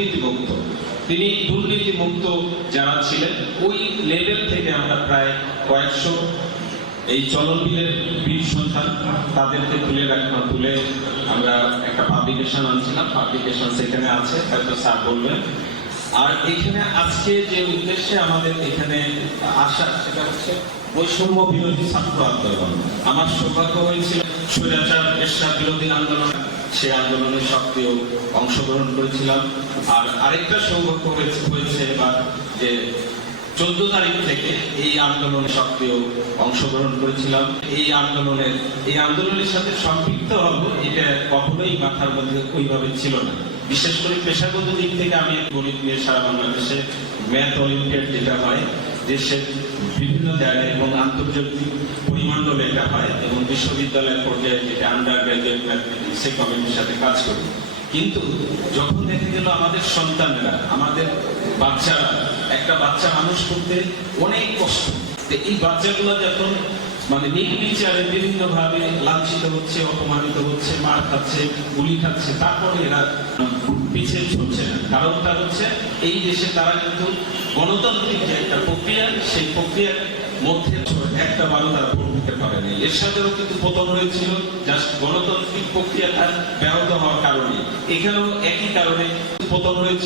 দুর্নীতিমুক্ত। তিনি দুর্নীতিমুক্ত যারা ছিলেন ওই লেভেল থেকে আমরা প্রায় কয়েকশো এই চলন বিলের বীর সন্তান তাদেরকে তুলে আমরা একটা পাবলিকেশন আনছিলাম। পাবলিকেশন সেখানে আছে, হয়তো স্যার বলবেন। আর এখানে আজকে যে উদ্দেশ্যে আমাদের এখানে আসা সেটা হচ্ছে বৈষম্য বিরোধী ছাত্র আন্দোলন। আমার সৌভাগ্য হয়েছিল স্বৈরাচার এরশাদ বিরোধী আন্দোলন, সে আন্দোলনে সক্রিয় অংশগ্রহণ করেছিলাম। আর আরেকটা সৌভাগ্য হয়েছে এবার যে 14 তারিখ থেকে এই আন্দোলনে সক্রিয় অংশগ্রহণ করেছিলাম। এই আন্দোলনের সাথে সম্পৃক্ত হব এটা কখনোই মাথার মধ্যে ওইভাবে ছিল না। বিশেষ করে পেশাগত দিক থেকে আমি গণিত নিয়ে সারা বাংলাদেশে ম্যাথ অলিম্পিয়াড যেটা হয় দেশের বিভিন্ন জায়গায় এবং আন্তর্জাতিক পরিমণ্ডলে এটা হয় এবং বিশ্ববিদ্যালয়ের পর্যায়ে যেটা আন্ডার গ্রাজুয়েট ম্যাথমেটিক্স সেই কমিটির সাথে কাজ করি। কিন্তু যখন দেখা গেল আমাদের সন্তানরা, আমাদের বাচ্চারা, একটা বাচ্চা মানুষ করতে অনেক কষ্ট, এই বাচ্চাগুলো যখন নির্বিচারে বিভিন্ন ভাবে লাঞ্ছিত হচ্ছে, অপমানিত হচ্ছে, মার খাচ্ছে, গুলি খাচ্ছে, তারপরে এরা পিছিয়ে ছুটছে না। কারণটা হচ্ছে এই দেশে তারা কিন্তু গণতান্ত্রিক যে একটা প্রক্রিয়া, সেই প্রক্রিয়ার মধ্যে একটা বারো তারা ভোট দিতে পারেনি। এর সাথেও কিন্তু পতন হয়েছিল জাস্ট গণতান্ত্রিক প্রক্রিয়াটা ব্যাহত হওয়ার কারণে। এখানেও একই কারণে পতন হয়েছে।